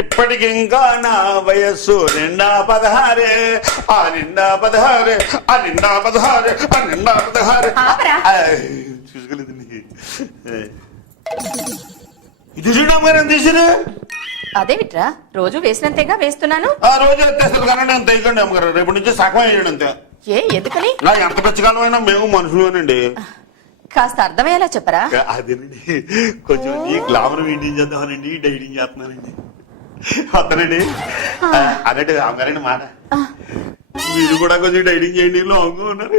ఇప్పటికి ఇంకా నా వయస్సు నిండా 16 ఆ నిండా 16 ఆ నిండా 16 ఆ నిండా 16 చూసుకోలేదండి. ఇది చూడమ్మగారు తీసిరు. అదేమిట్రా రోజు వేసినంతేగా వేస్తున్నాను. ఆ రోజు ఎత్తేస్తారు కానీ నేను తెగండి అమ్మగారు, రేపటి నుంచి సగం వేయండి అంతే. ఎందుకని? ఎంత పచ్చకాలం అయినా మేము మనుషులేనండి. కాస్త అర్థమయ్యేలా చెప్పరా? అదేనండి, కొంచెం గ్లామర్ మెయింటైన్ చేద్దామనండి, డైటింగ్ చేస్తున్నానండి. వస్తానండి. అన్నట్టు అమ్మగారండి మాట, మీరు కూడా కొంచెం డైటింగ్ చేయండి, లాంగ్ ఉన్నారు.